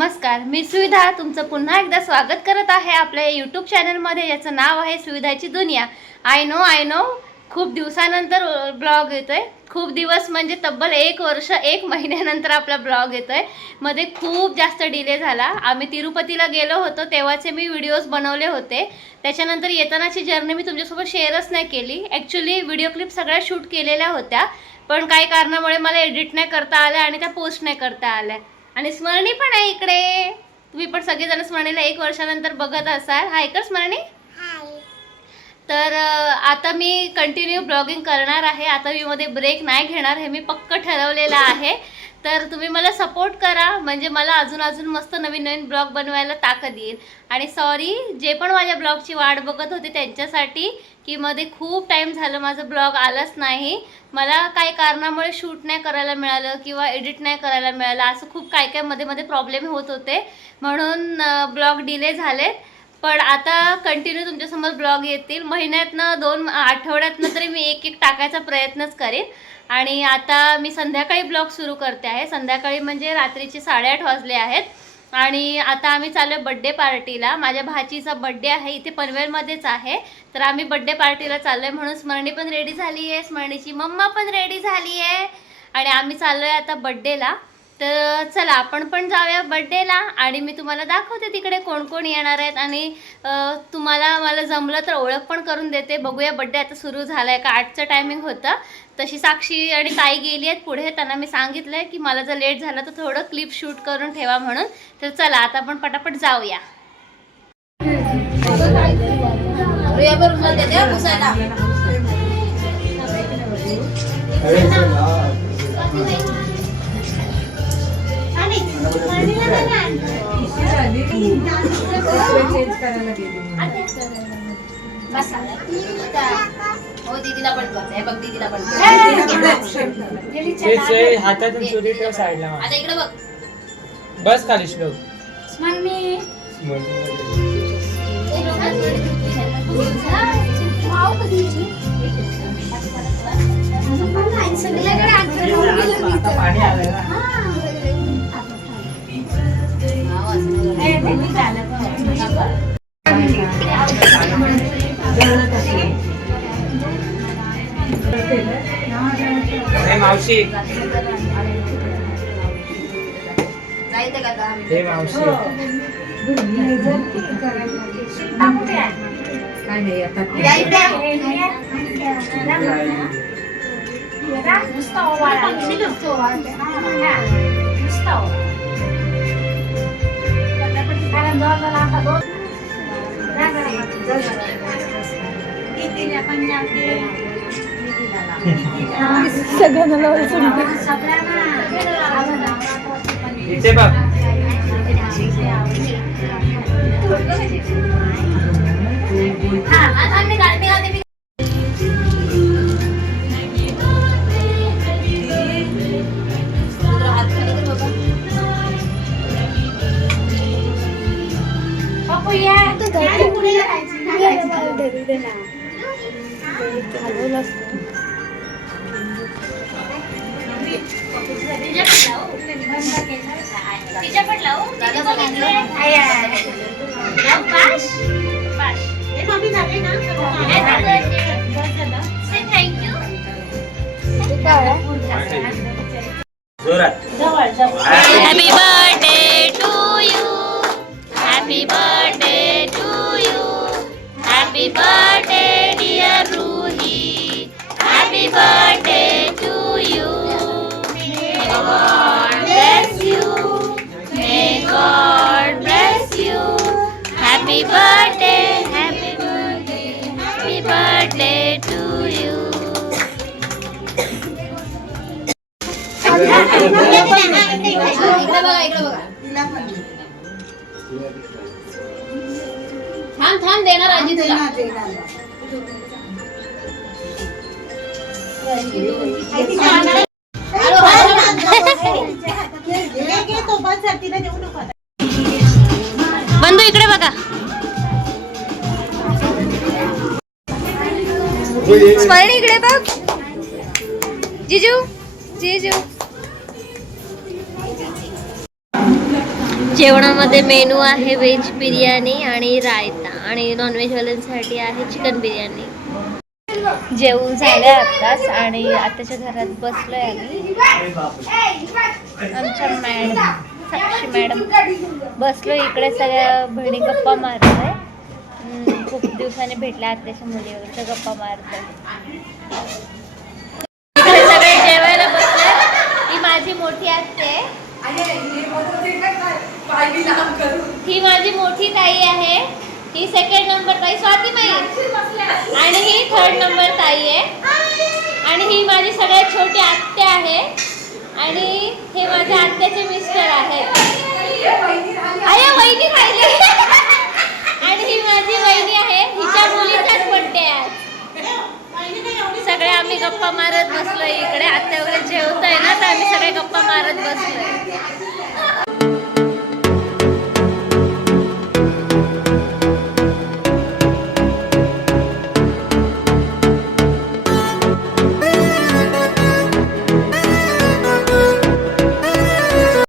नमस्कार, मी सुविधा तुमचं पुन्हा एकदा स्वागत करत आहे आपल्या यूट्यूब चॅनलमध्ये, याचं नाव आहे सुविधाची दुनिया। आय नो खूप दिवसानंतर ब्लॉग येतोय। खूप दिवस म्हणजे तब्बल 1 वर्ष 1 महिन्यानंतर आपला ब्लॉग येतोय। मध्ये खूप जास्त डिले झाला। आम्ही तिरुपतीला गेलो होतो तेव्हाचे मी व्हिडिओज बनवले होते। त्याच्यानंतर येतानाची जर्नी मी तुमच्यासोबत शेअरच नाही केली। ॲक्च्युअली व्हिडिओ क्लिप सगळ्या शूट केलेल्या होत्या, पण काही कारणामुळे मला एडिट नाही करता आल्या आणि त्या पोस्ट नाही करता आल्या। आणि स्मरणी पण आहे इकडे। तुम्ही पण सगळेजण स्मरणीला 1 वर्षानंतर बघत असाल। हाय कर स्मरणी। हाय। तर आता मी कंटिन्यू ब्लॉगिंग करणार आहे। आता मी मध्ये ब्रेक नाही घेणार, हे मी पक्क ठरवलेलं आहे। तर तुम्ही मला सपोर्ट करा, म्हणजे मला अजून मस्त नवीन ब्लॉग बनवायला ताकद येईल। आणि सॉरी जे पण माझ्या ब्लॉगची वाट बघत होते त्यांच्यासाठी, की मध्ये खूप टाइम झालं माझं ब्लॉग आलंच नाही। मला काही कारणामुळे शूट नाही करायला मिळालं किंवा एडिट नाही करायला मिळालं, असं खूप काय मध्ये प्रॉब्लेम होत होते, म्हणून ब्लॉग डिले झाले। पण आता कंटिन्यू तुमच्यासमोर ब्लॉग येतील। महिन्यातनं 2 आठवड्यातनं तरी मी एक टाकायचा प्रयत्नच करेन। आणि आता मी संध्याकाळी ब्लॉग सुरू करते आहे। संध्याकाळी म्हणजे रात्रीचे 8:30 वाजले आहेत। आणि आता आम्ही चाललो बर्थडे पार्टीला। माझ्या भाचीचा बर्थडे आहे, इथे पनवेलमध्येच आहे। तर आम्ही बर्थडे पार्टीला चाललोय, म्हणून स्मरणी पण रेडी झाली आहे, स्मरणीची मम्मा पण रेडी झाली आहे, आणि आम्ही चाललोय आता बर्थडेला। तर चला आपण पण जाऊया बर्थडेला, आणि मी तुम्हाला दाखवते तिकडे कोण कोण येणार आहेत। आणि तुम्हाला मला जमलं तर ओळख पण करून देते। बघूया बर्थडे आता सुरू झालाय का। 8चं टायमिंग होतं। तशी साक्षी आणि ताई गेली आहेत पुढे, त्यांना मी सांगितलंय की मला जर लेट झालं तर थोडं क्लिप शूट करून ठेवा म्हणून। तर चला आता आपण पटापट जाऊया। दीदीला पण बघ, बघ दीदीला पण हातातून चोरी ठेव साईडला। आता इकडे बघ, बस खाली श्लोक। पाणी आलं ना। मावशी हे मावशी काय नाही आता इथे बघ। Happy birthday to you, happy birthday to you, happy birthday dear Ruhi, happy birthday to you. May God bless you, may God bless you, happy birthday, happy birthday, happy birthday to you. थांब देणार आजी तुला। बंधू इकडे बघा। स्मरणी इकडे बघ। जीजू जीजू जेवणामध्ये मेनू आहे व्हेज बिर्याणी आणि रायता आणि नॉनव्हेजवाल्यांसाठी आहे चिकन बिर्याणी. जेवून झाल्या आत्ताच आणि आत्याच्या घरात बसलोय आम्ही. आमच्या मॅडम साक्षी मॅडम बसलो इकडे, सगळ्या बहिणी गप्पा मारतोय. खूप दिवसांनी भेटल्या आत्याच्या मुली वगैरे, तर गप्पा मारतोय. इकडे सगळे जेवायला बसले. ही माझी मोठी आत्या आहे, ही माझी मोठी ताई आहे, ही सेकंड नंबर ताई स्वातीमाई आणि ही थर्ड नंबर ताई आहे आणि ही माझी सगळ्यात छोटी आत्या आहे आणि हे माझ्या आत्याचे मिस्टर आहेत. अरे वहिनी राहिली आणि ही माझी वहिनी आहे, हिच्या मुलीचाच बर्थडे आहे. सगळे आम्ही गप्पा मारत बसलोय इकडे. आत्या वगैरे जेवतोय ना, तर आम्ही सगळे गप्पा मारत बसलोय.